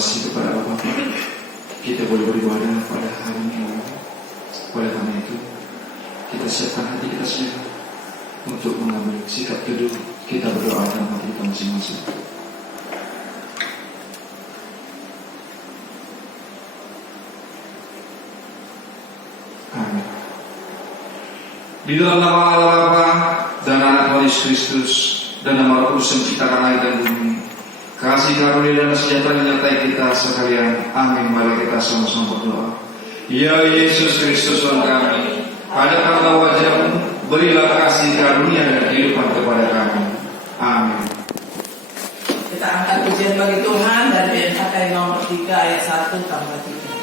kasih kepada Bapa, kita boleh beribadah pada hari ini. Oleh karena itu, kita siapkan hati kita sendiri untuk mengambil sikap teduh. Kita berdoa dalam hati kita masing-masing. Amin. Di dalam nama Allah Bapa dan Anak Yesus Kristus dan nama Roh Kudus yang menciptakan langit dan bumi, kasih karunia dan sejahtera menyertai kita sekalian. Amin. Mari kita sama-sama berdoa. Ya Yesus Kristus Tuhan kami, hadapanlah wajah-Mu, berilah kasih karunia dan kehidupan kepada kami. Amin. Kita angkat pujian bagi Tuhan dari PMK nomor 3 ayat 1 tambah 3.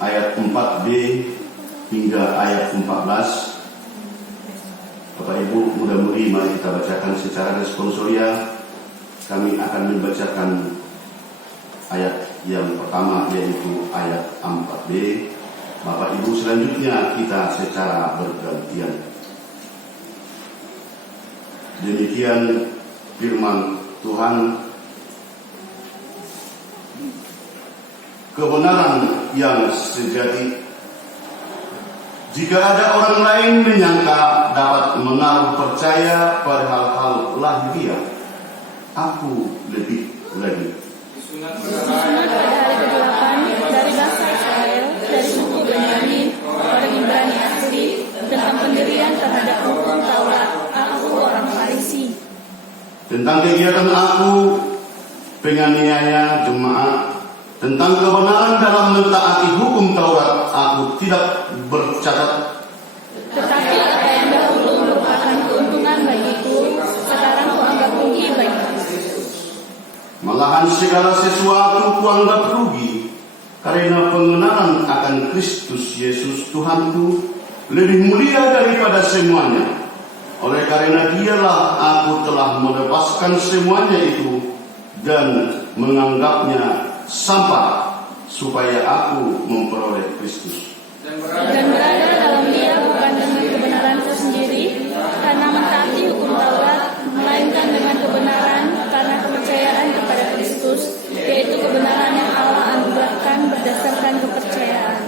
ayat 4b hingga ayat 14. Bapak Ibu mudah-mudi mari kita bacakan secara responsoria. Kami akan membacakan ayat yang pertama yaitu ayat 4b. Bapak Ibu selanjutnya kita secara bergantian. Demikian firman Tuhan. Kebenaran yang sejati. Jika ada orang lain menyangka dapat menaruh percaya pada hal-hal lahiriah, aku lebih lagi. Disunat pada hari ke-8 dari bangsa Israel, dari suku Benyamin, orang Ibrani asli, tentang pendirian terhadap hukum Taurat, aku orang Farisi. Tentang kegiatan aku, penganiaya jemaat, tentang kebenaran dalam mentaati hukum Taurat, aku tidak bercatat. Tetapi apa yang dahulu merupakan keuntungan bagiku, sekarang kuanggap rugi bagiku. Malahan segala sesuatu kuanggap rugi, karena pengenalan akan Kristus Yesus Tuhanku lebih mulia daripada semuanya. Oleh karena dialah aku telah melepaskan semuanya itu dan menganggapnya sampah, supaya aku memperoleh Kristus. Dan berada dalam Dia bukan dengan kebenaranku sendiri, karena mentaati hukum Taurat, melainkan dengan kebenaran karena kepercayaan kepada Kristus, yaitu kebenaran yang Allah anugerahkan berdasarkan kepercayaan.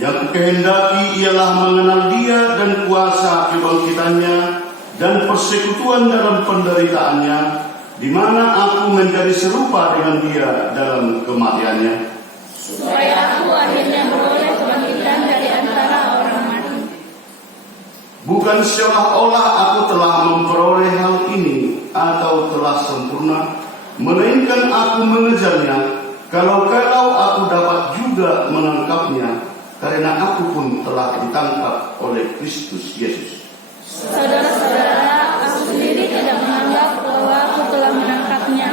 Yang kukehendaki ialah mengenal Dia dan kuasa kebangkitannya dan persekutuan dalam penderitaannya, di mana aku menjadi serupa dengan Dia dalam kematiannya, Supaya aku akhirnya beroleh kebangkitan dari antara orang mati. bukan seolah-olah aku telah memperoleh hal ini atau telah sempurna, melainkan aku mengejarnya, kalau-kalau aku dapat juga menangkapnya, karena aku pun telah ditangkap oleh Kristus Yesus. Saudara-saudara, aku sendiri tidak menganggap bahwa aku telah menangkapnya,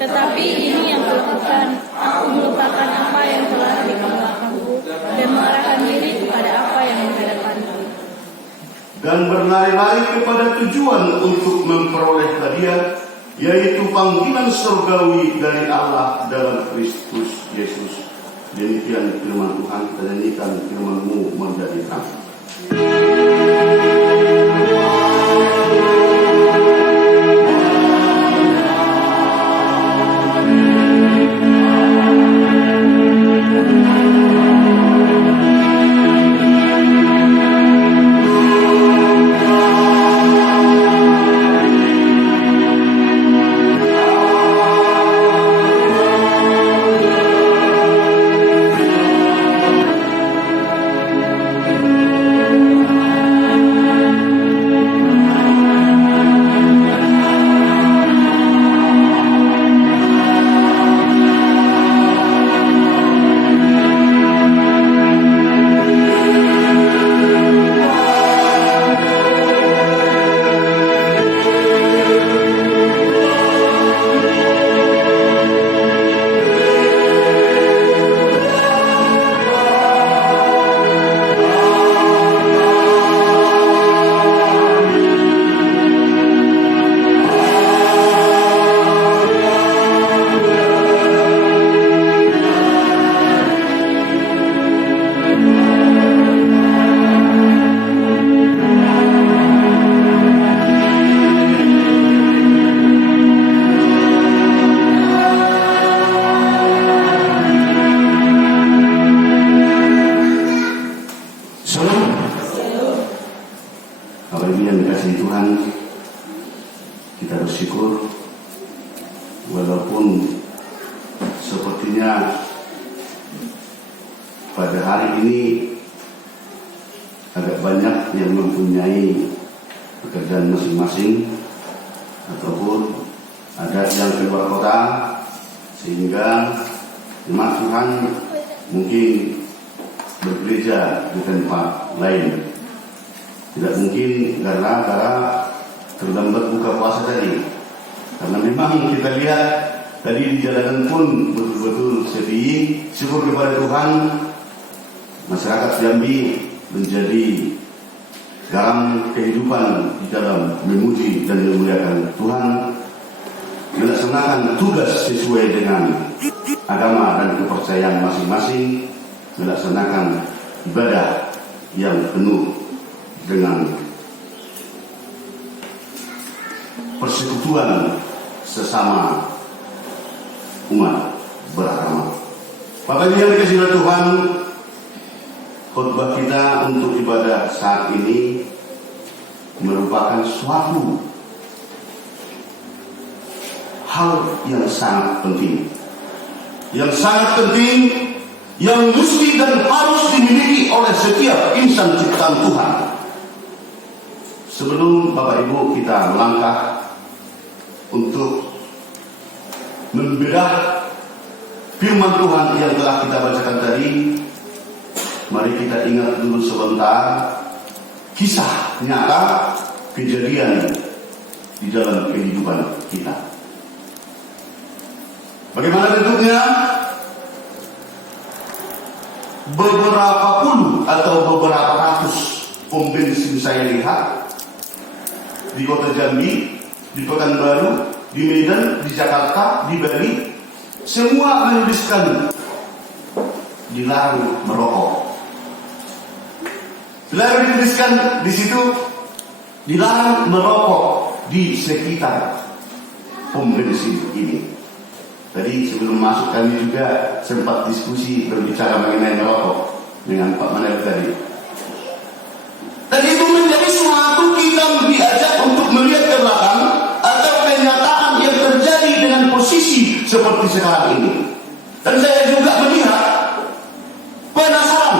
tetapi ini yang kulakukan. Aku melupakan apa yang telah di belakangku dan mengarahkan diri kepada apa yang menghadapanku. Dan berlari-lari kepada tujuan untuk memperoleh hadiah, yaitu panggilan surgawi dari Allah dalam Kristus Yesus. Demikian firman Tuhan, kita nyanyikan firman-Mu menjadi terang. Bapak Ibu yang dikasihi Tuhan, kita bersyukur walaupun sepertinya pada hari ini agak banyak yang mempunyai pekerjaan masing-masing ataupun ada yang keluar kota, sehingga jemaat Tuhan mungkin bergereja di tempat lain. Tidak mungkin karena terlambat buka puasa tadi. Karena memang kita lihat tadi di jalanan pun betul-betul sepi. Syukur kepada Tuhan, masyarakat Jambi menjadi garam kehidupan di dalam memuji dan memuliakan Tuhan, melaksanakan tugas sesuai dengan agama dan kepercayaan masing-masing, melaksanakan ibadah yang penuh dengan persekutuan sesama umat beragama. Bapak Ibu yang dikasihi Tuhan, khotbah kita untuk ibadah saat ini merupakan suatu hal yang sangat penting. Yang sangat penting, yang mesti dan harus dimiliki oleh setiap insan ciptaan Tuhan. Sebelum Bapak Ibu kita melangkah untuk membedah firman Tuhan yang telah kita bacakan tadi, mari kita ingat dulu sebentar kisah nyata kejadian di dalam kehidupan kita. Bagaimana bentuknya? Beberapa puluh atau beberapa ratus pom bensin saya lihat di kota Jambi, di Pekanbaru, di Medan, di Jakarta, di Bali, semua menuliskan dilarang merokok. Lalu dituliskan di situ dilarang merokok di sekitar pom bensin ini. Tadi sebelum masuk kami juga sempat diskusi berbicara mengenai merokok dengan Pak Manel tadi. Dan itu menjadi suatu kita diajak untuk melihat ke belakang atau kenyataan yang terjadi dengan posisi seperti sekarang ini. Dan saya juga melihat penasaran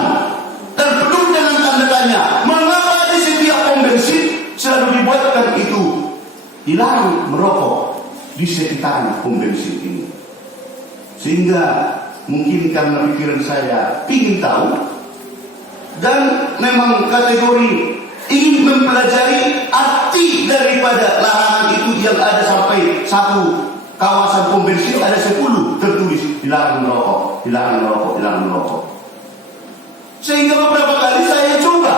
dan penuh dengan tanda tanya, mengapa di setiap pom bensin selalu dibuatkan itu dilarang merokok di sekitaran pom bensin ini. Sehingga mungkin karena pikiran saya ingin tahu dan memang kategori ingin mempelajari arti daripada larangan itu yang ada sampai satu kawasan pom bensin ada 10 tertulis dilarang merokok, dilarang merokok, dilarang merokok. Sehingga beberapa kali saya coba,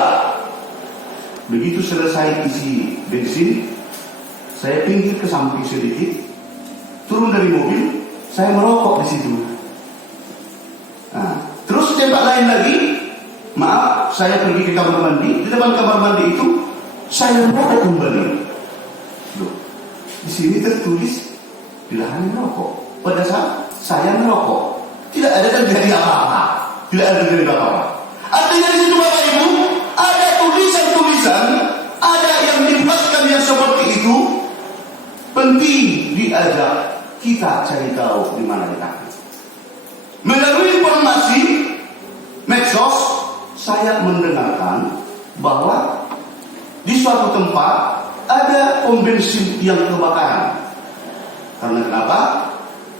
begitu selesai isi bensin, saya pinggir ke samping sedikit, turun dari mobil, saya merokok di situ. Nah, terus tempat lain lagi, maaf, saya pergi ke kamar mandi. Di depan kamar mandi itu, saya merokok kembali. Loh, di sini tertulis dilarang merokok. Pada saat saya merokok, tidak ada terjadi apa-apa. Tidak ada terjadi apa-apa. Artinya di situ Bapak Ibu, ada tulisan-tulisan, ada yang dibuatkan yang seperti itu. Penting diajak kita cari tahu di mana letaknya. Melalui informasi medsos, saya mendengarkan bahwa di suatu tempat ada pom bensin yang kebakaran. Karena kenapa?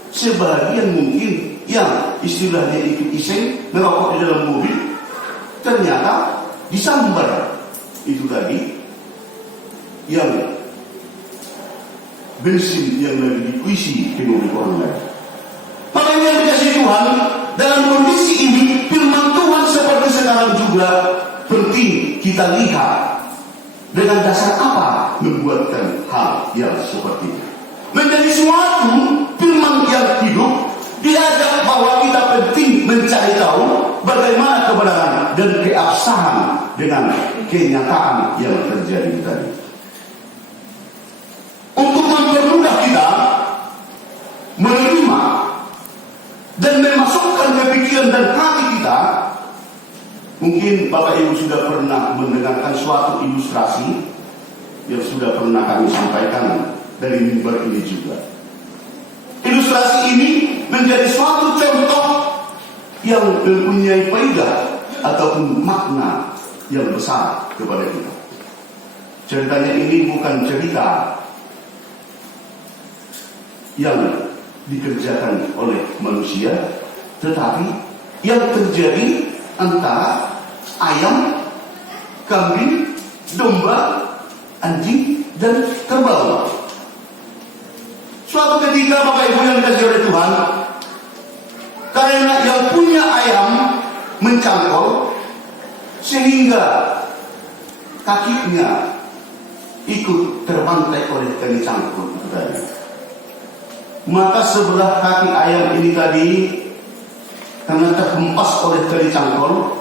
Sebagian mungkin yang istilahnya itu iseng merokok di dalam mobil, ternyata disambar itu tadi yang bensin yang lagi diisi di mobil orang lain. Makanya dikasih Tuhan, dalam kondisi ini firman Tuhan seperti sekarang juga penting kita lihat dengan dasar apa membuatkan hal yang seperti ini. Menjadi suatu firman yang hidup, diajak bahwa kita penting mencari tahu bagaimana kebenaran dan keabsahan dengan kenyataan yang terjadi tadi. Untuk mempermudah kita menerima dan memasukkan ke pikiran dan hati kita, mungkin Bapak Ibu sudah pernah mendengarkan suatu ilustrasi yang sudah pernah kami sampaikan dari mimbar ini juga. Ilustrasi ini menjadi suatu contoh yang mempunyai faedah ataupun makna yang besar kepada kita. Ceritanya ini bukan cerita yang dikerjakan oleh manusia, tetapi yang terjadi antara ayam, kambing, domba, anjing, dan kerbau. Suatu ketika Bapak Ibu yang dikasihi oleh Tuhan, karena yang punya ayam mencangkol sehingga kakinya ikut terbantai oleh tali cangkul itu tadi. Maka sebelah kaki ayam ini tadi karena terhempas oleh tali cangkul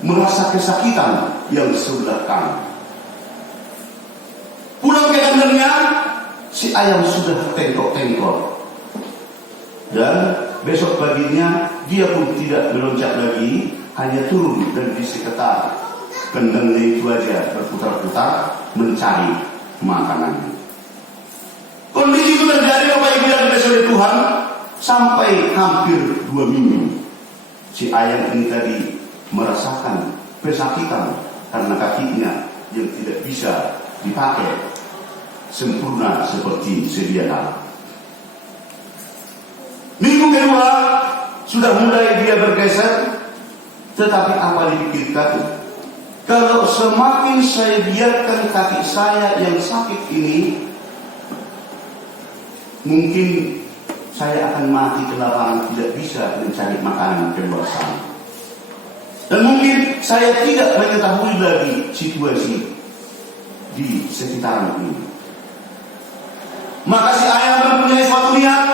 merasa kesakitan yang sebelah kanan. Pulang ke kandangnya, si ayam sudah tengkok-tengkok. Dan besok paginya dia pun tidak meloncat lagi, hanya turun dan di sekitar kandangnya itu aja berputar-putar mencari makanannya. Kondisi itu terjadi Bapak Ibu yang dikasihi oleh Tuhan sampai hampir 2 minggu. Si ayam ini tadi merasakan kesakitan karena kakinya yang tidak bisa dipakai sempurna seperti sedia kala. Minggu kedua sudah mulai dia bergeser, tetapi apa dipikirkan? Kalau semakin saya biarkan kaki saya yang sakit ini, mungkin saya akan mati kelaparan, tidak bisa mencari makanan keluar sana. Dan mungkin saya tidak mengetahui lagi situasi di sekitaran ini. Maka si ayam mempunyai suatu niat,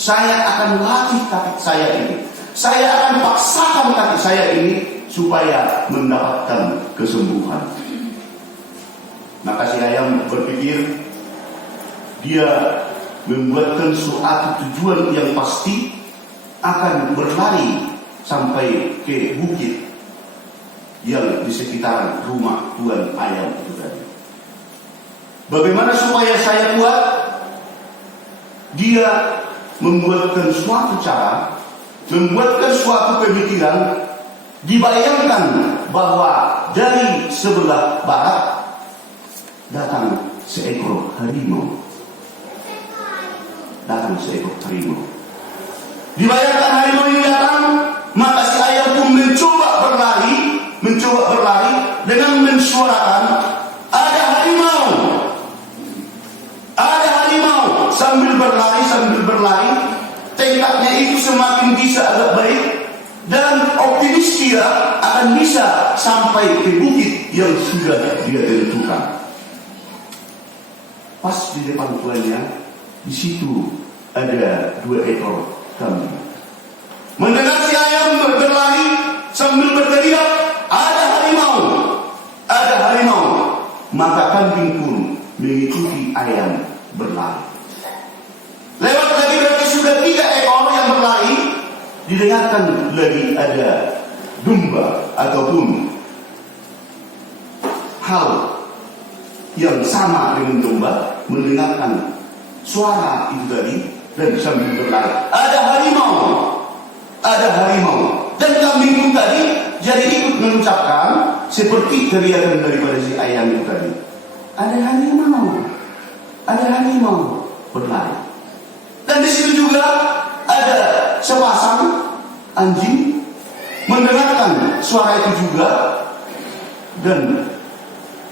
saya akan latih kaki saya ini saya akan paksakan kaki saya ini supaya mendapatkan kesembuhan. Maka si ayam berpikir, dia membuatkan suatu tujuan yang pasti, akan berlari sampai ke bukit yang di sekitar rumah tuan ayam itu tadi. Bagaimana supaya saya kuat? Dia membuatkan suatu cara, membuatkan suatu pemikiran, dibayangkan bahwa dari sebelah barat datang seekor harimau. Dibayangkan harimau ini datang, maka si ayam pun mencoba berlari dengan mensuarakan, ada harimau, sambil berlari, tekadnya itu semakin bisa agak baik, dan optimis dia akan bisa sampai ke bukit yang sudah dia tentukan. Pas di depan tuannya, di situ ada 2 ekor kambing. Mendengar si ayam berlari sambil berteriak, ada harimau, maka kambing pun mengikuti ayam berlari. Lewat lagi berarti sudah 3 ekor yang berlari, didengarkan lagi ada domba ataupun hal yang sama dengan domba mendengarkan suara itu tadi dan sambil berlari. Ada harimau, dan kambing pun tadi jadi ikut mengucapkan seperti teriakan daripada si ayam itu tadi. Ada harimau berlari. Dan di situ juga ada sepasang anjing mendengarkan suara itu juga, dan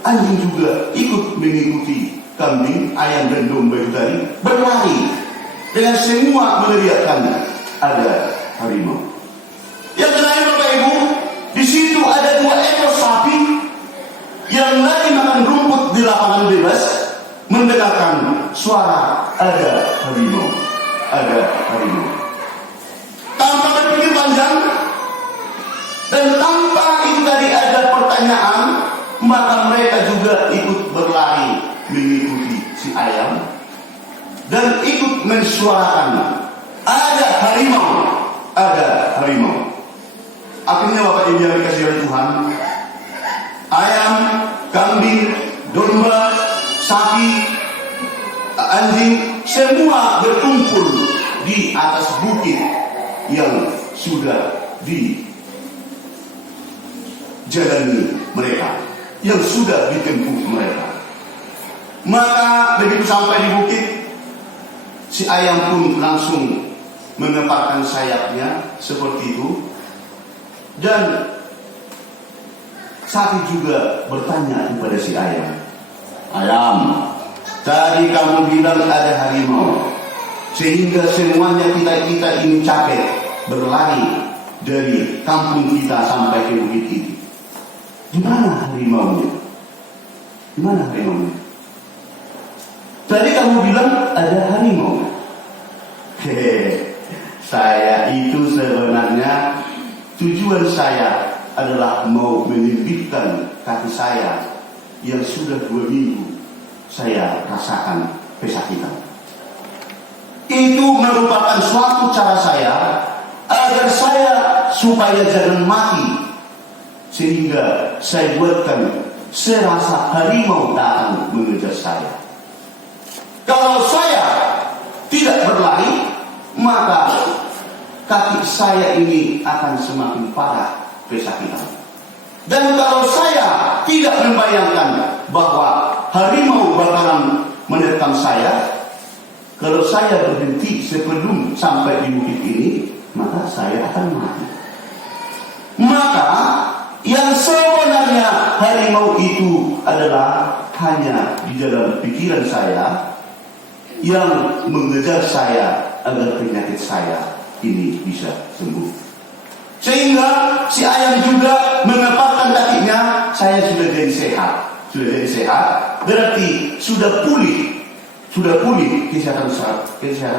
anjing juga ikut mengikuti kambing, ayam dan domba itu tadi berlari dengan semua meneriakkan ada harimau. Yang terakhir Bapak Ibu, di situ ada 2 ekor sapi yang lagi makan rumput di lapangan bebas, mendengarkan suara ada harimau. Tanpa berpikir panjang dan tanpa itu tadi ada pertanyaan, maka mereka juga ikut berlari mengikuti si ayam dan ikut mensuarakan ada harimau. Akhirnya Bapak Ibu yang dikasihi oleh Tuhan, ayam, kambing, domba, sapi, anjing, semua berkumpul di atas bukit yang sudah dijalani mereka, yang sudah ditempuh mereka. Maka begitu sampai di bukit, si ayam pun langsung mengepakkan sayapnya seperti itu, dan sapi juga bertanya kepada si ayam, ayam, tadi kamu bilang ada harimau, sehingga semuanya kita ini capek berlari dari kampung kita sampai ke bukit ini. Di mana harimaunya? Tadi kamu bilang ada harimau. Saya itu sebenarnya tujuan saya adalah mau menimbulkan kaki saya yang sudah 2 minggu saya rasakan kesakitan. Itu merupakan suatu cara saya agar saya supaya jangan mati, sehingga saya buatkan serasa harimau datang mengejar saya. Kalau saya tidak berlari, maka kaki saya ini akan semakin parah kesakitan. Dan kalau saya tidak membayangkan bahwa harimau bakalan menerkam saya, kalau saya berhenti sebelum sampai di bukit ini, maka saya akan mati. Maka yang sebenarnya harimau itu adalah hanya di dalam pikiran saya yang mengejar saya agar penyakit saya ini bisa sembuh. Sehingga si ayam juga mengepakkan kakinya, saya sudah jadi sehat, berarti sudah pulih kesehatan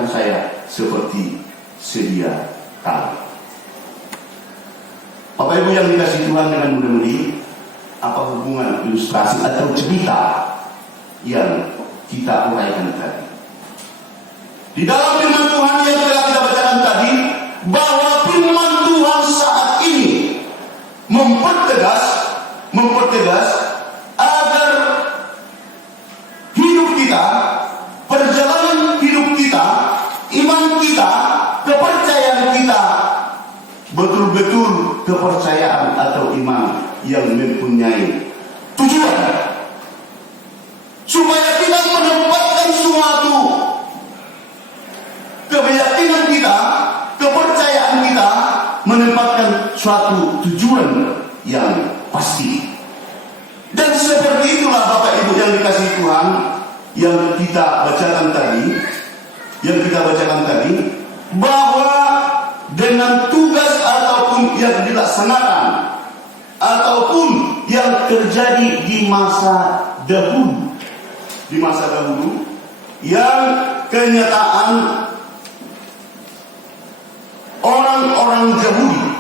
saya seperti sedia kala. Bapak Ibu yang dikasihi Tuhan dengan mudah-mudi, apa hubungan ilustrasi atau cerita yang kita uraikan tadi? Di dalam firman Tuhan yang telah kita bacakan tadi, bahwa firman Tuhan saat ini mempertegas agar hidup kita, perjalanan hidup kita, iman kita, kepercayaan kita betul-betul kepercayaan atau iman yang mempunyai tujuan, supaya kita menempatkan suatu keyakinan kita, kepercayaan kita menempatkan suatu tujuan yang pasti. Dan seperti itulah Bapak Ibu yang dikasihi Tuhan, yang kita bacakan tadi, bahwa dengan tugas ataupun yang dilaksanakan ataupun yang terjadi di masa dahulu, yang kenyataan orang-orang Yahudi,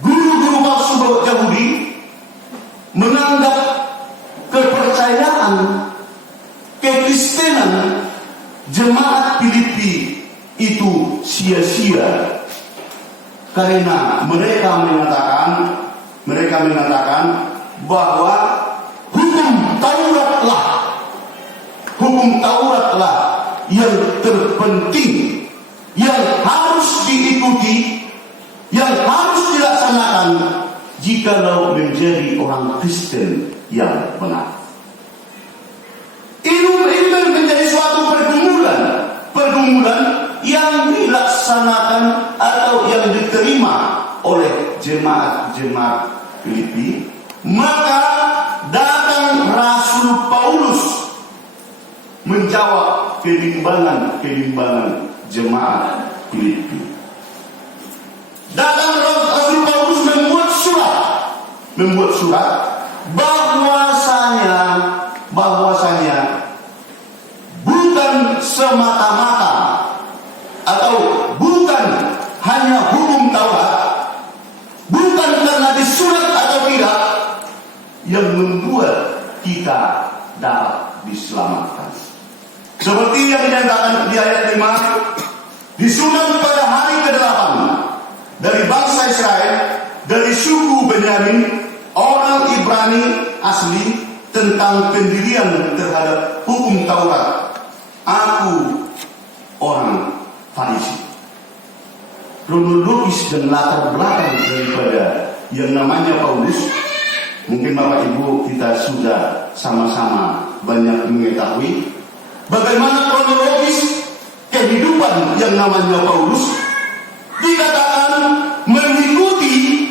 guru-guru palsu Yahudi menganggap kepercayaan kekristenan jemaat Filipi itu sia-sia, karena mereka mengatakan bahwa hukum Tauratlah yang terpenting, yang harus diikuti, yang harus dilaksanakan jikalau menjadi orang Kristen yang benar. Ini menjadi suatu pergumulan yang dilaksanakan atau yang diterima oleh jemaat-jemaat Filipi. Maka datang Rasul Paulus menjawab kebimbangan jemaat Filipi. Datang Rasul Paulus membuat surat bahwasanya bukan semata-mata atau bukan hanya hukum Taurat, bukan karena disurat atau tidak yang membuat kita dapat diselamatkan. Seperti yang dinyatakan di ayat 5, disunat pada hari ke-8 dari bangsa Israel, dari suku Benyamin, orang Ibrani asli, tentang pendirian terhadap hukum Taurat. Aku orang Farisi. Kronologis dan latar belakang daripada yang namanya Paulus, mungkin Bapak Ibu kita sudah sama-sama banyak mengetahui bagaimana kronologis kehidupan yang namanya Paulus. Dikatakan mengikuti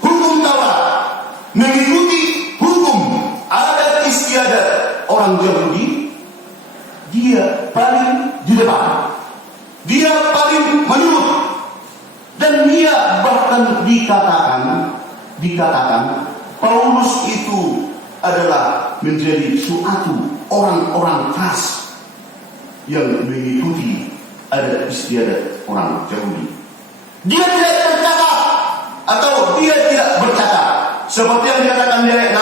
hukum Taurat, mengikuti hukum adat istiadat orang Yahudi. Dia paling di depan, dia paling menurut, dan dia bahkan dikatakan Paulus itu adalah menjadi suatu orang-orang khas yang mengikuti adat istiadat orang Yahudi. Dia tidak bercakap atau dia tidak bercakap seperti yang dikatakan di ayat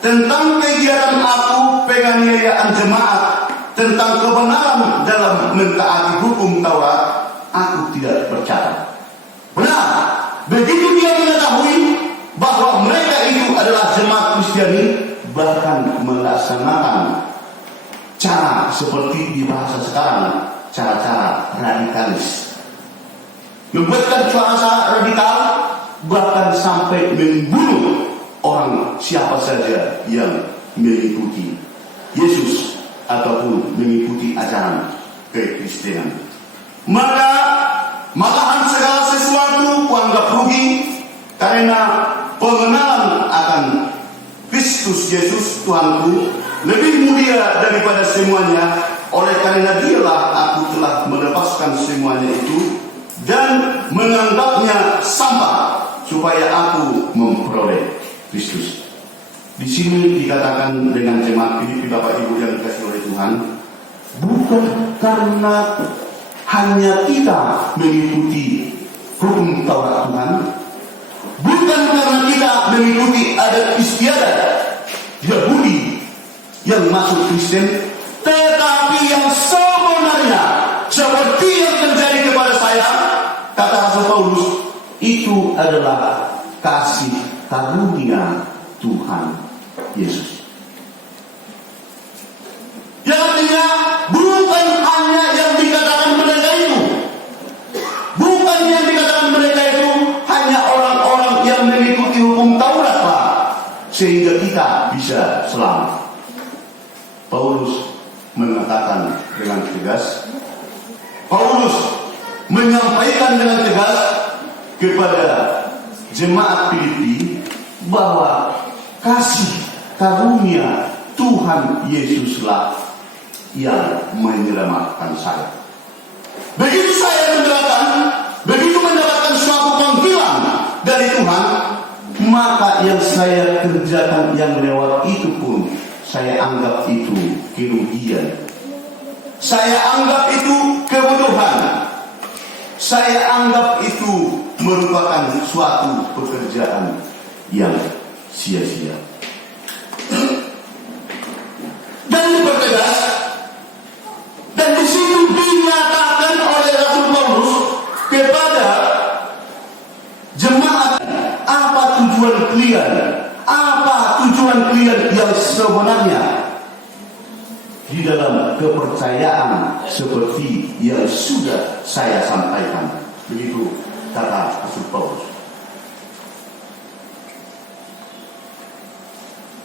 6 tentang kegiatan aku penganiayaan jemaat, tentang kebenaran dalam mentaati hukum Taurat, aku tidak bercakap. Benar, begitu dia mengetahui bahwa mereka itu adalah jemaat Kristiani, bahkan melaksanakan cara seperti di bahasa sekarang, cara-cara radikalis, membuatkan cara radikal, bahkan sampai membunuh orang siapa saja yang mengikuti Yesus ataupun mengikuti ajaran kekristenan. Maka malahan segala sesuatu kuanggap rugi, karena pengenalan akan Kristus Yesus Tuhanku lebih mulia daripada semuanya. Oleh karena dialah aku telah melepaskan semuanya itu dan menganggapnya sampah, supaya aku memperoleh Kristus. Di sini dikatakan dengan jemaat Filipi, Bapak Ibu yang dikasihi oleh Tuhan, bukan karena hanya kita mengikuti hukum Taurat Tuhan, bukan karena kita mengikuti adat istiadat Yahudi yang masuk Kristen, tetapi yang sebenarnya seperti yang terjadi kepada saya, kata Rasul Paulus, itu adalah kasih karunia Tuhan Yesus. Yang artinya bukan hanya yang dikatakan mereka itu, bukan yang dikatakan mereka itu hanya orang-orang yang mengikuti hukum Taurat, Pak, sehingga kita bisa selamat. Paulus mengatakan dengan tegas, Paulus menyampaikan dengan tegas kepada jemaat Filipi bahwa kasih karunia Tuhan Yesuslah yang menyelamatkan saya. Begitu saya begitu mendapatkan suatu panggilan dari Tuhan, maka yang saya kerjakan yang lewat itu pun saya anggap itu kerugian. Saya anggap itu kebodohan. Saya anggap itu merupakan suatu pekerjaan yang sia-sia. Dan dipertegas, dan di situ dinyatakan oleh Rasul Paulus kepada jemaat, apa tujuan kalian? Apa tujuan kalian yang sebenarnya di dalam kepercayaan seperti yang sudah saya sampaikan. Begitu kata Rasul Paulus.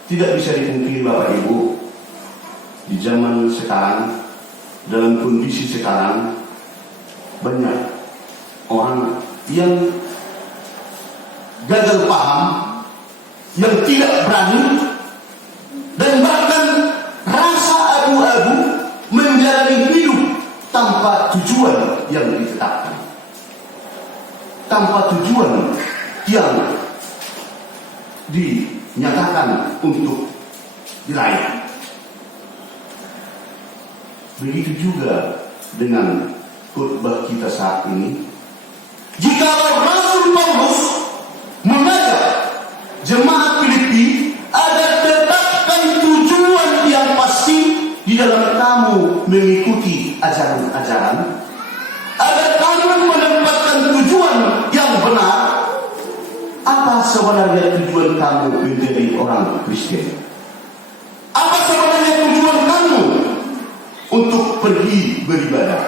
Tidak bisa dipungkiri Bapak Ibu, di zaman sekarang, dalam kondisi sekarang, banyak orang yang gagal paham, yang tidak berani, dan bahkan rasa abu-abu menjalani hidup tanpa tujuan yang ditetapkan, tanpa tujuan yang dinyatakan untuk diraih. Begitu juga dengan khotbah kita saat ini. Jika Rasul Paulus mengajak jemaat Filipi agar tetapkan tujuan yang pasti di dalam kamu mengikuti ajaran-ajaran, agar kamu menempatkan tujuan yang benar, apa sebenarnya tujuan kamu menjadi orang Kristen? Apa sebenarnya tujuan kamu untuk pergi beribadah?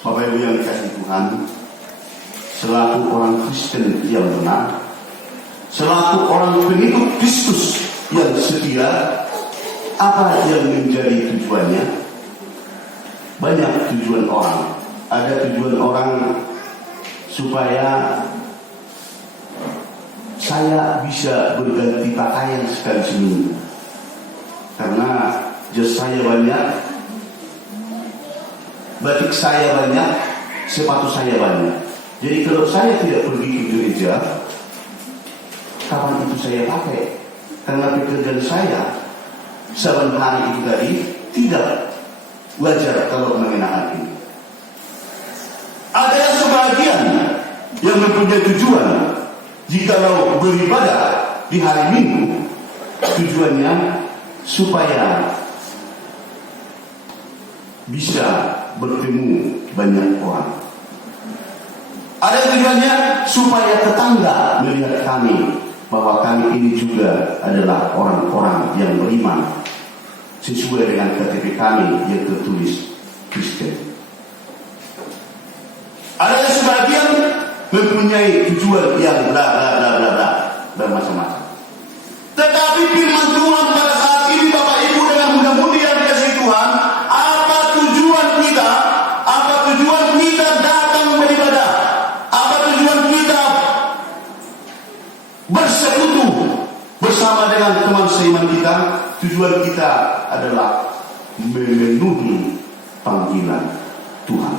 Bapak Ibu yang dikasihi Tuhan, selaku orang Kristen yang benar, selaku orang pengikut Kristus yang setia, apa yang menjadi tujuannya? Banyak tujuan orang. Ada tujuan orang supaya saya bisa berganti pakaian sekali seminggu, karena jas saya banyak, batik saya banyak, sepatu saya banyak. Jadi kalau saya tidak pergi ke gereja, kapan itu saya pakai? Karena pekerjaan saya saban hari itu tadi tidak wajar kalau mengenakan ini. Ada yang sebagian yang mempunyai tujuan, jikalau beribadah di hari Minggu, tujuannya supaya bisa bertemu banyak orang. Ada tujuannya supaya tetangga melihat kami bahwa kami ini juga adalah orang-orang yang beriman sesuai dengan KTP kami yang tertulis Kristen. Ada yang sebagian mempunyai tujuan yang bla bla bla bla bla dan macam-macam. Tetapi firman Tuhan pada saat ini Bapak Ibu dengan mudah-mudahan yang dikasihi Tuhan, apa tujuan kita? Apa tujuan kita datang beribadah? Apa tujuan kita bersekutu bersama dengan teman seiman kita? Tujuan kita adalah memenuhi panggilan Tuhan.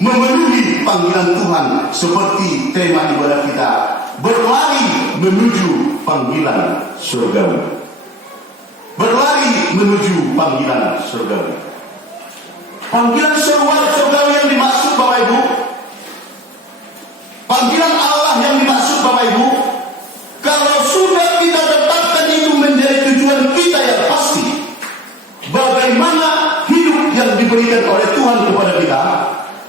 Memenuhi panggilan Tuhan seperti tema ibadah kita, berlari menuju panggilan surgawi. Berlari menuju panggilan surgawi. Panggilan surgawi yang dimaksud Bapak Ibu, panggilan Allah yang dimaksud Bapak Ibu, kalau sudah kita tetapkan itu menjadi tujuan kita yang pasti, bagaimana hidup yang diberikan oleh Tuhan kepada kita,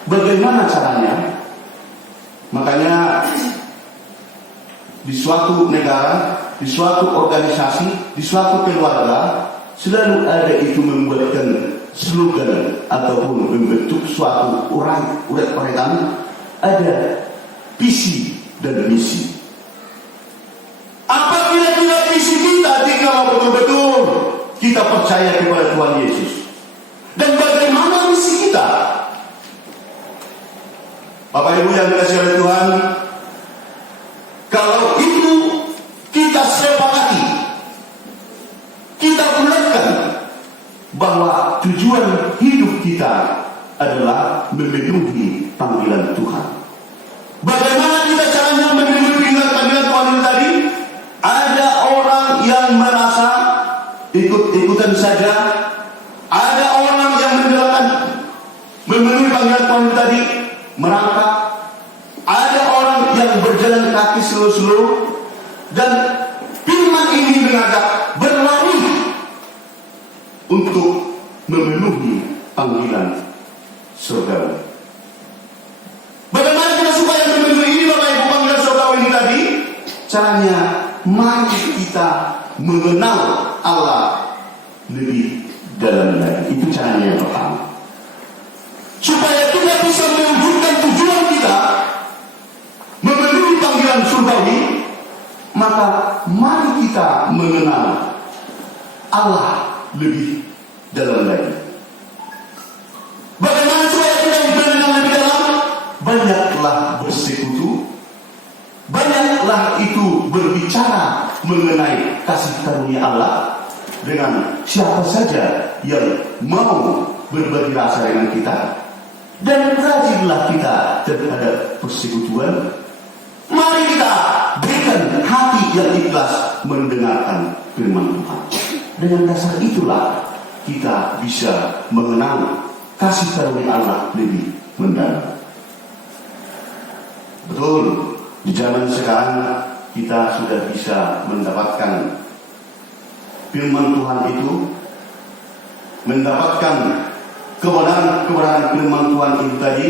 bagaimana caranya? Makanya di suatu negara, di suatu organisasi, di suatu keluarga, selalu ada itu membuatkan slogan ataupun membentuk suatu urat-uratan, ada visi dan misi. Apa kira-kira visi kita jika betul-betul kita percaya kepada Tuhan Yesus? Dan bagaimana misi kita? Bapak Ibu yang dikasihi oleh Tuhan, kalau itu kita sepakati, kita bulatkan bahwa tujuan hidup kita adalah memenuhi panggilan Tuhan. Bagaimana kita caranya memenuhi panggilan Tuhan ini tadi? Ada orang yang merasa ikut-ikutan saja, ada orang yang menjalankan memenuhi panggilan Tuhan ini tadi, merangkak, ada orang yang berjalan kaki slow-slow, dan firman ini mengajak berlari untuk memenuhi panggilan surgawi. Bagaimana kita supaya memenuhi ini Bapak Ibu panggilan surgawi ini tadi? Caranya, mari kita mengenal Allah lebih dalam lagi. Itu caranya yang pertama. Supaya kita bisa mewujudkan tujuan kita memenuhi panggilan surgawi, maka mari kita mengenal Allah lebih dalam lagi. Bagaimana supaya kita mengenal lebih dalam? Banyaklah bersekutu, banyaklah itu berbicara mengenai kasih karunia Allah dengan siapa saja yang mau berbagi rasa dengan kita. Dan rajinlah kita terhadap persekutuan. Mari kita berikan hati yang ikhlas mendengarkan firman Tuhan. Dengan dasar itulah kita bisa mengenal kasih karunia Allah lebih mendalam. Betul, di zaman sekarang kita sudah bisa mendapatkan firman Tuhan itu, mendapatkan kebenaran firman Tuhan itu tadi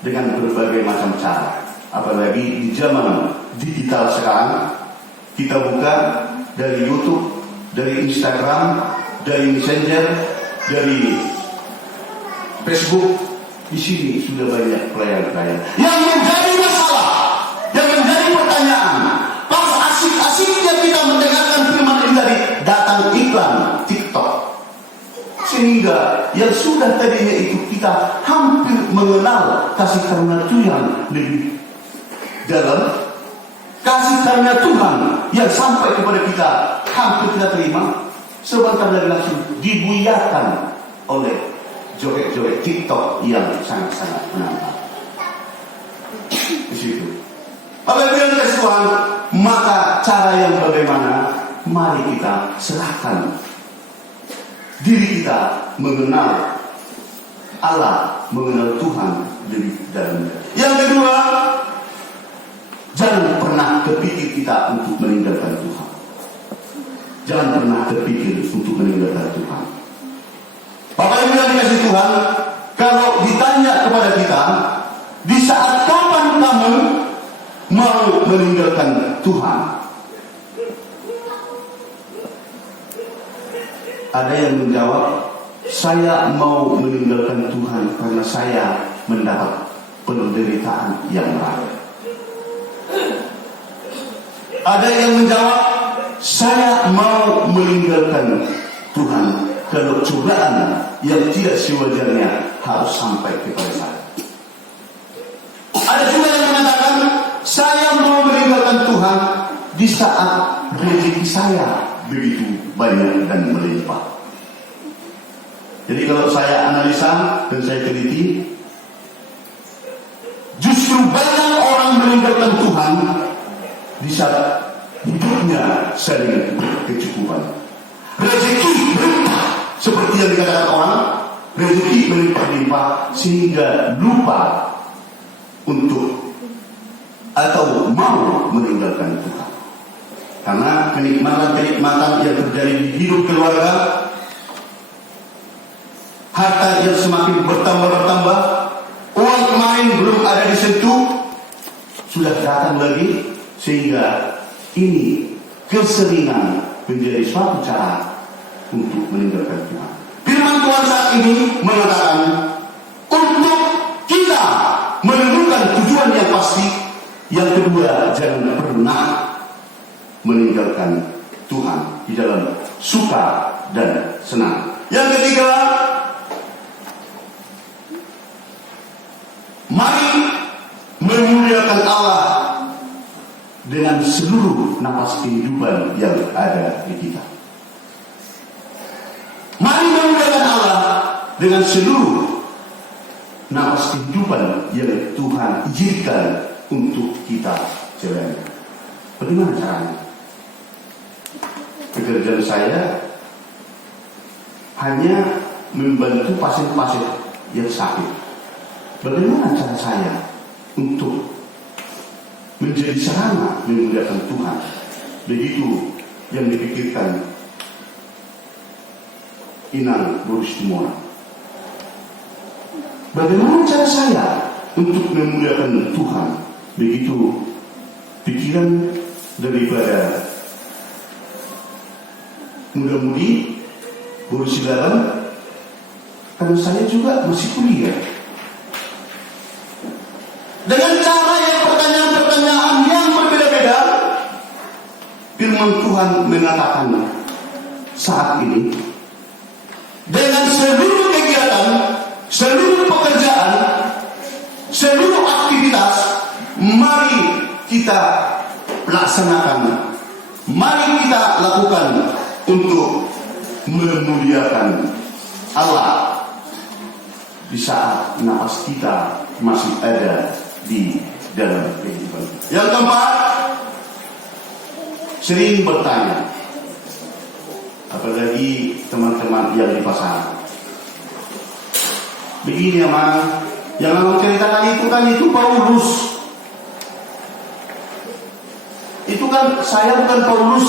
dengan berbagai macam cara. Apalagi di zaman digital sekarang, kita buka dari YouTube, dari Instagram, dari Messenger, dari Facebook, di sini sudah banyak pelayan-pelayan. Yang menjadi masalah, yang menjadi pertanyaan, pas asik-asiknya kita mendengarkan firman ini tadi, datang iklan TikTok. Sehingga yang sudah tadinya itu kita hampir mengenal kasih karunia Tuhan lebih dalam, kasih karunia Tuhan yang sampai kepada kita hampir kita terima, sebentar lagi langsung dibuyakan oleh joget-joget TikTok yang sangat-sangat menantang. Di situ. Apabila kita Tuhan, maka cara yang bagaimana? Mari kita serahkan diri kita mengenal Allah, mengenal Tuhan lebih dalam. Yang kedua, jangan pernah terpikir kita untuk meninggalkan Tuhan. Jangan pernah terpikir untuk meninggalkan Tuhan. Bapak Ibu yang dikasih Tuhan, kalau ditanya kepada kita, di saat kapan kamu mau meninggalkan Tuhan? Ada yang menjawab, saya mau meninggalkan Tuhan karena saya mendapat penderitaan yang berat. Ada yang menjawab, saya mau meninggalkan Tuhan kalau cobaan yang tidak sewajarnya harus sampai kepada saya. Ada juga yang mengatakan, saya mau meninggalkan Tuhan di saat rezeki saya begitu banyak dan melimpah. Jadi kalau saya analisa dan saya teliti, justru banyak orang meninggalkan Tuhan di saat hidupnya sering kecukupan. Rezeki berlimpah seperti yang dikatakan orang, rezeki melimpah-limpah sehingga lupa untuk atau mau meninggalkan Tuhan. Karena kenikmatan-kenikmatan yang terjadi di hidup keluarga, harta yang semakin bertambah, uang kemarin belum ada disentuh, sudah datang lagi, sehingga ini keseringan menjadi suatu cara untuk meninggalkan Tuhan. Firman Tuhan saat ini mengatakan untuk kita menemukan tujuan yang pasti, yang kedua jangan pernah meninggalkan Tuhan di dalam suka dan senang. Yang ketiga, mari memuliakan Allah dengan seluruh napas kehidupan yang ada di kita. Mari memuliakan Allah dengan seluruh napas kehidupan yang Tuhan izinkan untuk kita jalani. Bagaimana caranya? Pekerjaan saya hanya membantu pasien-pasien yang sakit. Bagaimana cara saya untuk menjadi sarana memuliakan Tuhan? Begitu yang dipikirkan Inang Boris Timora. Bagaimana cara saya untuk memuliakan Tuhan? Begitu pikiran daripada muda-mudi Boris Silaban, karena saya juga masih kuliah. Dengan cara yang pertanyaan-pertanyaan yang berbeda-beda, firman Tuhan mengatakan saat ini, dengan seluruh kegiatan, seluruh pekerjaan, seluruh aktivitas, mari kita laksanakan, mari kita lakukan untuk memuliakan Allah di saat nafas kita masih ada di dalam kehidupan. Yang keempat, sering bertanya, apalagi teman-teman yang di pasar. Begini ya, Mang, yang abang ceritakan itu Paulus. Itu kan saya bukan Paulus.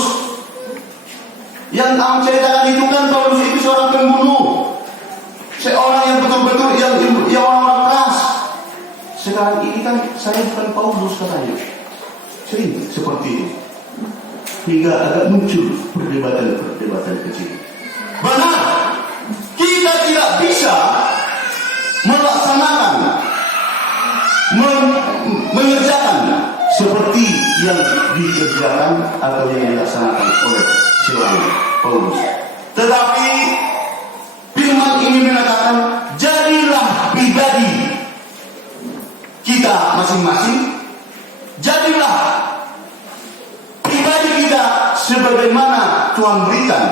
Yang abang ceritakan itu kan Paulus itu seorang pembunuh, seorang yang betul-betul yang orang keras. Sekarang ini kan saya bukan Paulus katanya. Sering seperti itu. Hingga agak muncul perdebatan kecil. Benar, kita tidak bisa melaksanakan, mengerjakan seperti yang dikerjakan atau yang dilaksanakan oleh seorang Paulus. Tetapi firman ini mengatakan, jadilah pribadi kita masing-masing, jadilah pribadi kita sebagaimana Tuhan berikan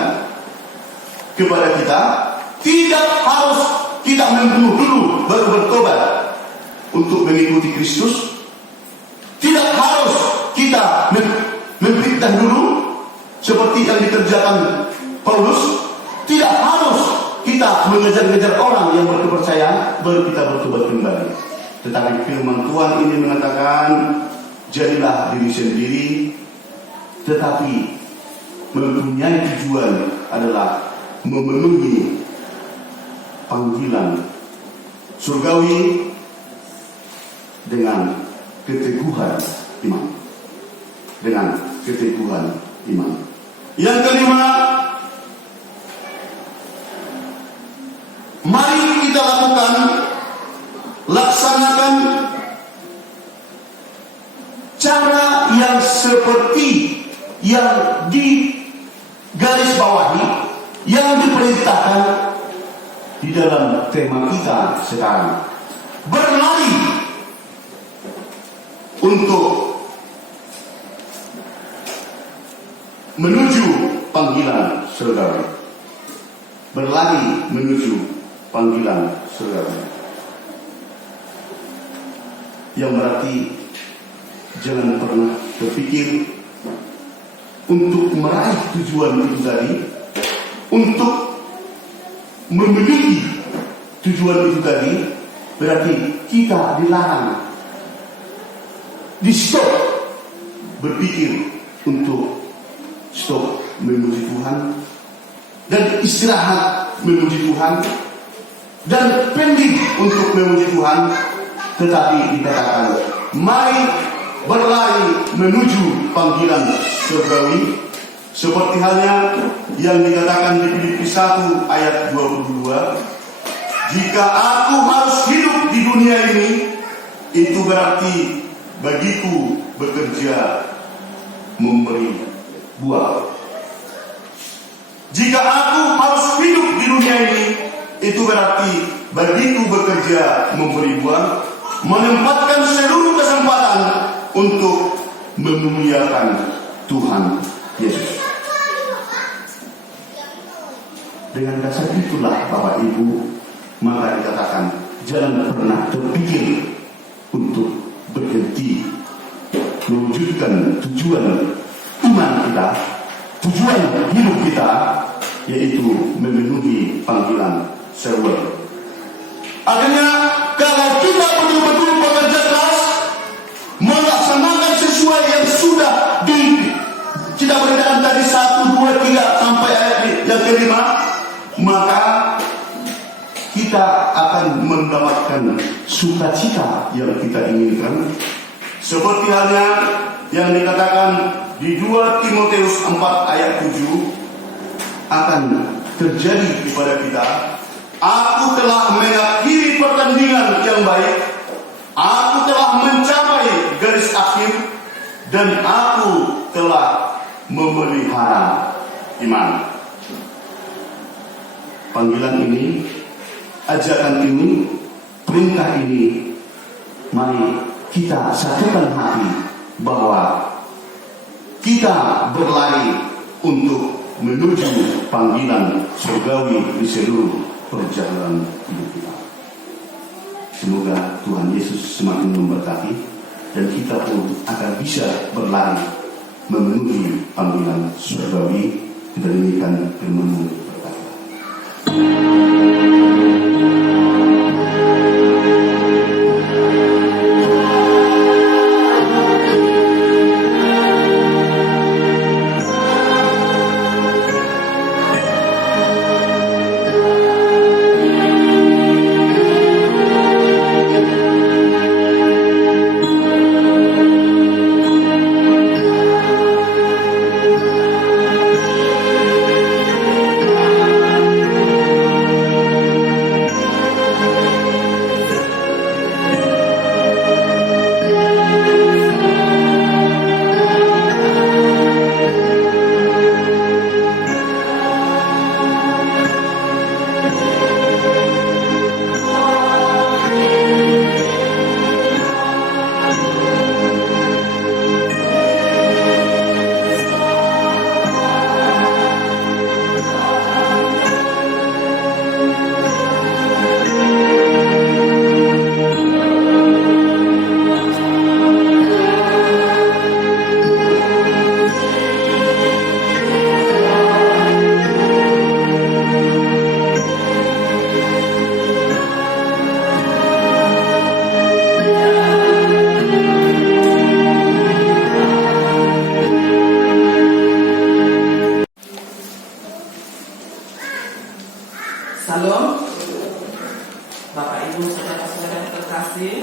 kepada kita. Tidak harus kita membunuh dulu baru bertobat untuk mengikuti Kristus. Tidak harus kita memfitnah dulu seperti yang dikerjakan Paulus. Tidak harus kita mengejar-ngejar orang yang berkepercayaan baru kita bertobat kembali. Tetapi firman Tuhan ini mengatakan, jadilah diri sendiri, tetapi mempunyai tujuan adalah memenuhi panggilan surgawi dengan keteguhan iman. Dengan keteguhan iman. Yang kelima, mari kita laksanakan cara yang seperti yang di garis bawahi, yang diperintahkan di dalam tema kita sekarang. Berlari untuk menuju panggilan surgawi. Berlari menuju panggilan surgawi. Yang berarti jangan pernah berpikir untuk meraih tujuan itu tadi, untuk memiliki tujuan itu tadi, berarti kita dilarang, di stop berpikir untuk stop memuji Tuhan dan istirahat memuji Tuhan dan pending untuk memuji Tuhan, tetapi dikatakan mari berlari menuju panggilan surgawi, seperti halnya yang dikatakan di Filipi 1 ayat 22, jika aku harus hidup di dunia ini, itu berarti bagiku bekerja memberi buah. Jika aku harus hidup di dunia ini, itu berarti bagiku bekerja memberi buah, menempatkan seluruh kesempatan untuk memuliakan Tuhan Yesus. Dengan dasar itulah Bapak Ibu, maka dikatakan jangan pernah terpikir untuk berhenti mewujudkan tujuan iman kita, tujuan hidup kita, yaitu memenuhi panggilan seruan. Akhirnya kalau kita betul-betul bekerja keras, melaksanakan sesuai yang sudah kita beritakan tadi 1, 2, 3 sampai ayat yang kelima, maka kita akan mendapatkan sukacita yang kita inginkan, seperti halnya yang dikatakan di 2 Timotius 4 ayat 7 akan terjadi kepada kita. Aku telah mengakhiri pertandingan yang baik, aku telah mencapai garis akhir, dan aku telah memelihara iman. Panggilan ini, ajakan ini, perintah ini, mari kita satukan hati bahwa kita berlari untuk menuju panggilan surgawi di seluruh perjalanan hidup kita. Semoga Tuhan Yesus semakin memberkati dan kita pun akan bisa berlari memenuhi panggilan surgawi. Kita demikian firman-Mu berkata. Salam, Bapak Ibu saudara-saudara yang terkasih.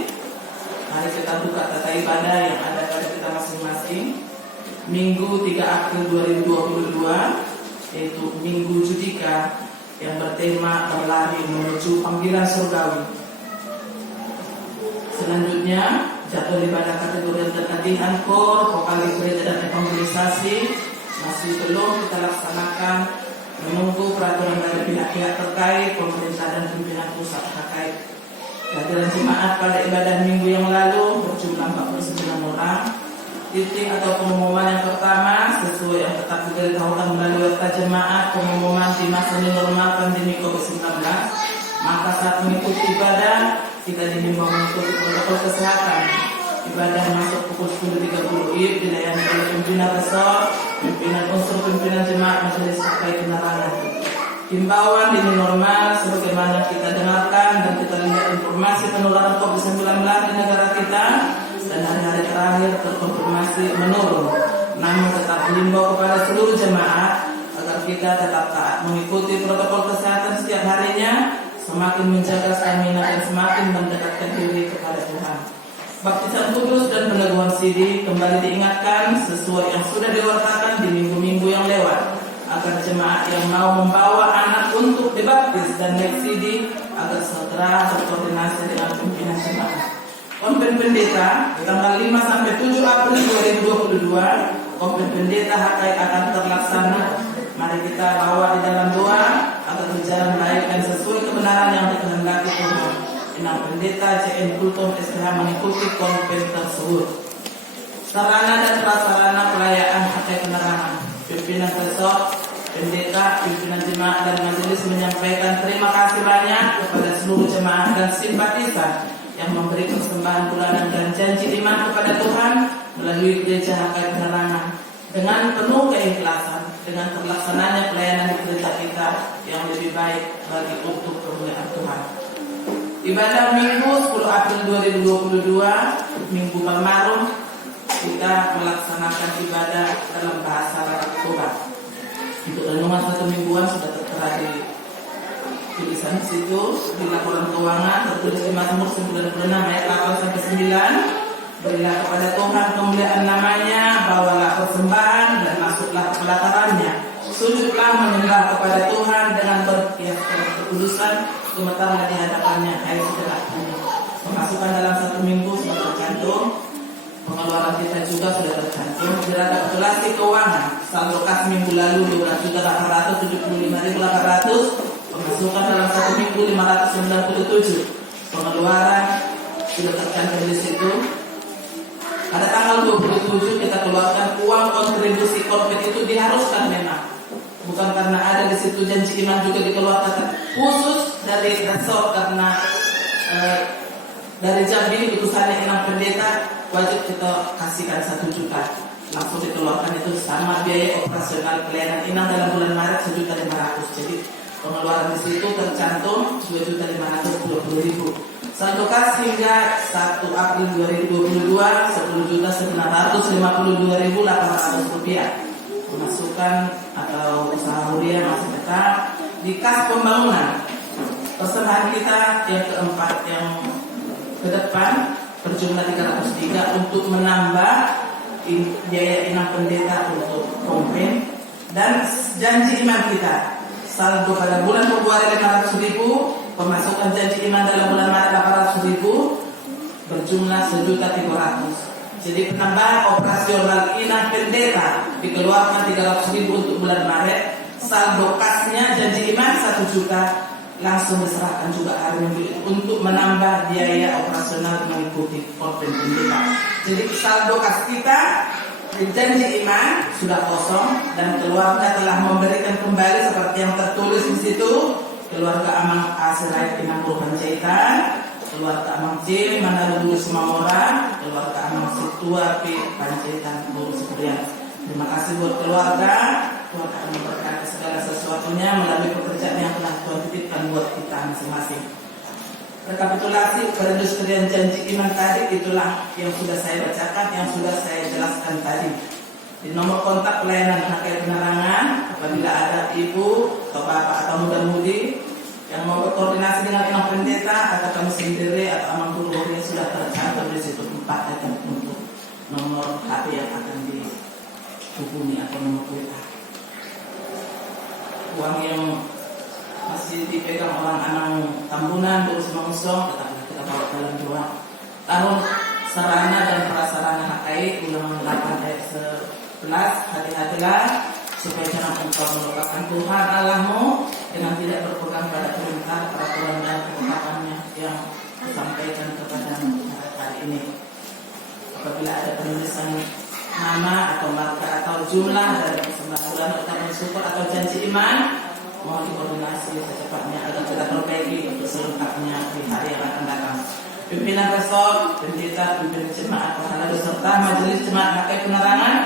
Mari kita buka tata ibadah yang ada pada kita masing-masing. Minggu 3 April 2022, yaitu Minggu Judika yang bertema berlari menuju panggilan surgawi. Selanjutnya, jadwal ibadah kategori terkadihan kor, vokal gereja dan evangelisasi masih belum kita laksanakan, menunggu peraturan dari pihak-pihak terkait, pemerintah dan pimpinan pusat terkait. Kehadiran jemaat pada ibadah minggu yang lalu berjumlah 49 orang. Titik atau pengumuman yang pertama sesuai yang tetap diberitahukan melalui warta jemaat, pengumuman di masa new normal pandemi COVID-19. Maka saat mengikuti ibadah, kita dihimbau mengikuti protokol kesehatan. Ibadah masuk pukul 10.30 WIB, dilayani oleh pimpinan resor, pimpinan unsur pimpinan jemaat majelis sampai penerangan. Himbauan di new normal sebagaimana kita dengarkan dan kita lihat informasi penularan COVID-19 di negara kita dan hari-hari terakhir terkonfirmasi menurun. Namun tetap dihimbau kepada seluruh jemaat agar kita tetap taat mengikuti protokol kesehatan setiap harinya, semakin menjaga stamina dan semakin mendekatkan diri kepada Tuhan. Baptisan kudus dan peneguhan sidi kembali diingatkan sesuai yang sudah diwartakan di minggu-minggu yang lewat, agar jemaat yang mau membawa anak untuk dibaptis dan naik sidi agar segera berkoordinasi dengan pimpinan jemaat. Konven Pendeta tanggal 5 sampai 7 April 2022, Konven Pendeta HKI akan terlaksana. Mari kita bawa di dalam doa agar berjalan baik dan sesuai kebenaran yang dikehendaki Tuhan. Inang Pendeta CN Kulton SPH mengikuti konven tersebut. Sarana dan prasarana perayaan HKI penerangan. Pimpinan resort, pendeta, pimpinan jemaat dan majelis menyampaikan terima kasih banyak kepada seluruh jemaat dan simpatisan yang memberi persembahan bulanan dan janji iman kepada Tuhan melalui gereja HKI penerangan dengan penuh keikhlasan, dengan terlaksananya pelayanan di gereja kita yang lebih baik bagi untuk kemuliaan Tuhan. Ibadah Minggu 10 April 2022, Minggu Palmarum, kita melaksanakan ibadah dalam bahasa Arab Toba. Untuk renungan satu mingguan sudah tertera di tulisan situ di laporan keuangan tertulis di Mazmur 96 ayat 8 sampai 9. Berilah kepada Tuhan kemuliaan namanya, bawalah persembahan dan masuklah ke pelatarannya. Sujudlah menyembah kepada Tuhan dengan berhiaskan kekudusan, gemetarlah di hadapannya hai segenap bumi. Pemasukan dalam satu minggu sudah tercantum. Pengeluaran kita juga sudah tercantum. Rekapitulasi keuangan saldo kas minggu lalu 12.875.800, pemasukan dalam satu minggu 597, pengeluaran sudah tercantum di situ. Pada tanggal 27 kita keluarkan uang kontribusi korpet, itu diharuskan memang, bukan karena ada di situ janji iman juga dikeluarkan khusus dari resort karena dari Jambi utusannya Imam Pendeta wajib kita kasihkan 1 juta langsung dikeluarkan, itu sama biaya operasional pelayanan inang dalam bulan Maret 1.500.000. Jadi pengeluaran di situ tercantum 2.520.000. Saldo kas hingga 1 April 2022 10.952.800 rupiah. Pemasukan atau usaha harian masih tetap di kas pembangunan. Persembahan kita yang keempat yang ke depan berjumlah 303 untuk menambah biaya inang pendeta untuk konven dan janji iman kita. Saldo pada bulan Februari 500.000, pemasukan janji iman dalam bulan Maret 800.000, berjumlah 1.300.000. Jadi penambahan operasional inang pendeta dikeluarkan 300.000 untuk bulan Maret. Saldo kasnya janji iman 1 juta langsung diserahkan juga hari Minggu untuk menambah biaya operasional mengikuti konven pendeta. Jadi saldo kas kita janji iman sudah kosong dan keluarga telah memberikan kembali seperti yang tertulis di situ. Keluarga Amang Asirait Inang Panjaitan, keluarga Amang Cil Manado Dulu Semamora, keluarga Amang Situa P Panjaitan Dulu Seprian. Terima kasih buat keluarga. Tuhan akan memberkati segala sesuatunya melalui pekerjaan yang telah Tuhan titipkan buat kita masing-masing. Rekapitulasi perindustrian janji iman tadi itulah yang sudah saya bacakan, yang sudah saya jelaskan tadi. Di nomor kontak pelayanan HKI penerangan, apabila ada ibu atau bapak atau muda-mudi yang mau berkoordinasi dengan inang pendeta atau kami sendiri atau amang guru yang sudah tercantum di situ 4 item untuk nomor HP yang akan dihubungi atau nomor WA. Uang yang masih dipegang orang Anang Tambunan, Buru Semangusong, tetaplah kita bawa dalam doa. Tahun sarana dan prasarana HKI ulangan 8 ayat 11, hati-hatilah supaya jangan engkau melupakan Tuhan Allahmu dengan tidak berpegang pada perintah, peraturan dan ketetapannya yang disampaikan kepadamu hari ini. Apabila ada penulisan nama atau marka atau jumlah dari persembahan bulan ucapan syukur atau janji iman, mohon dikoordinasi secepatnya agar kita perbaiki untuk selengkapnya di hari yang akan datang. Pimpinan resort, pendeta, pimpinan jemaat, pahala beserta majelis jemaat HKI penerangan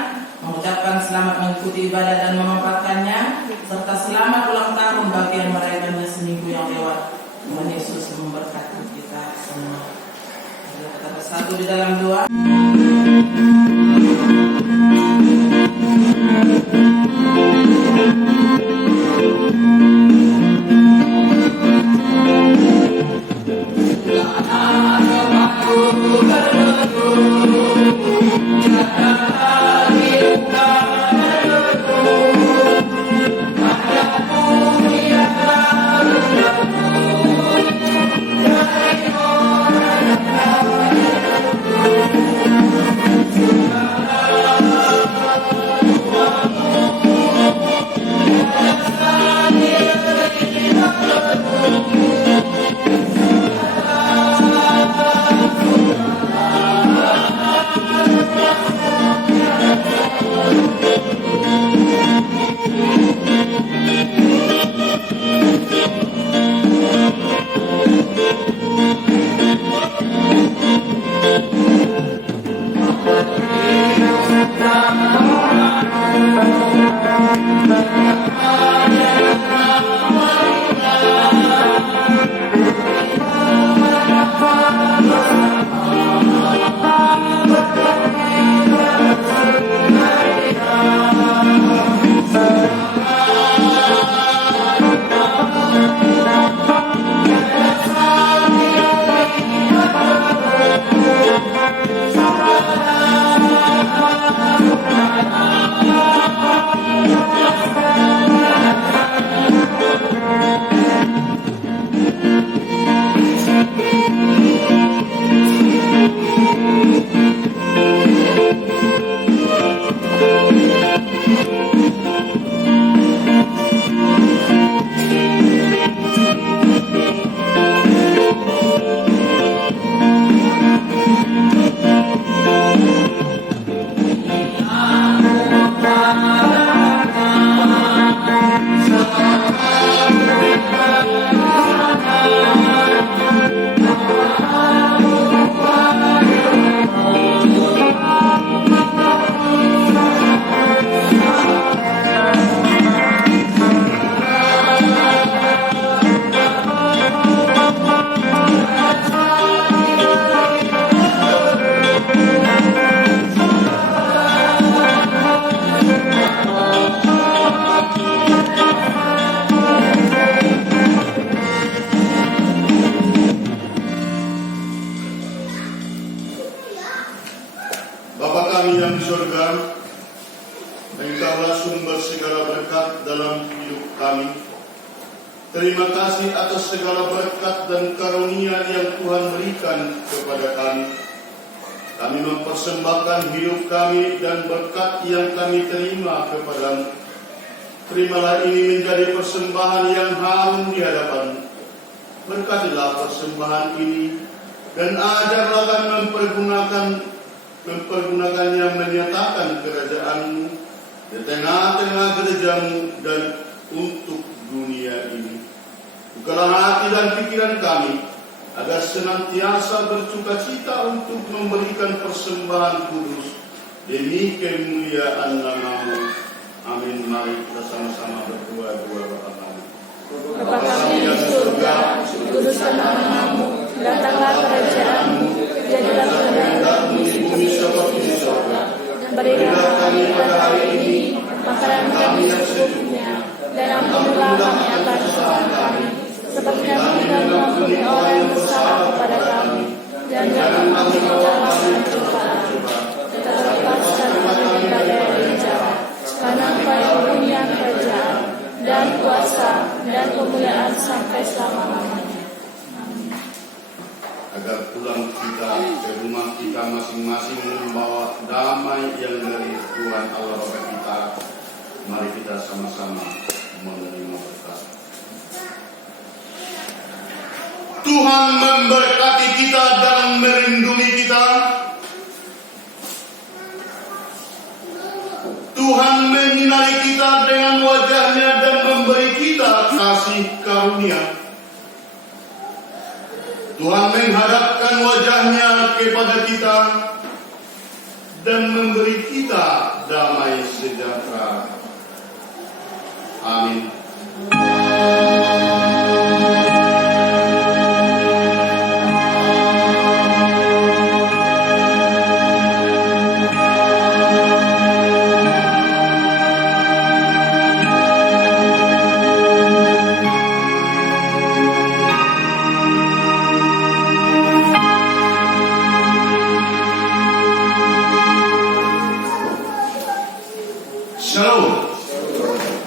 mengucapkan selamat mengikuti ibadah dan memanfaatkannya. serta selamat ulang tahun bagi yang merayakannya seminggu yang lewat. Tuhan Yesus memberkati kita semua. Kita bersatu di dalam doa. Bapa kami yang di surga, Engkaulah sumber segala berkat dalam hidup kami. Terima kasih atas segala berkat dan karunia yang Tuhan berikan kepada kami. Kami mempersembahkan hidup kami dan berkat yang kami terima kepadamu. Terimalah ini menjadi persembahan yang harum di hadapan. Berkatilah persembahan ini dan ajarlah kami mempergunakannya menyatakan kerajaan-Mu di tengah-tengah gereja-Mu dan untuk dunia ini. Bukalah hati dan pikiran kami agar senantiasa bersukacita untuk memberikan persembahan kudus demi kemuliaan nama-Mu. Amin. Mari kita sama-sama berdoa-doa Bapa kami. Bapa kami di surga, kuduskanlah nama-Mu, datanglah kerajaan-Mu, jadilah kehendakmu di bumi seperti di surga. Berilah kami pada hari ini makanan kami yang secukupnya, dan ampunilah kami akan kesalahan kami, seperti kami mengampuni orang yang bersalah kepada kami, dan jangan kami bawa kami ke cobaan, tetapi lepaskan kami dari yang jahat. Karena Engkau yang punya kerajaan dan kuasa dan kemuliaan sampai selama-lamanya. Agar pulang kita ke rumah kita masing-masing membawa damai yang dari Tuhan Allah Bapa kita. Mari kita sama-sama menerima berkat. Tuhan memberkati kita dan melindungi kita. Tuhan menyinari kita dengan wajah-Nya dan memberi kita kasih karunia. Tuhan menghadapkan wajah-Nya kepada kita dan memberi kita damai sejahtera. Amin. Shalom.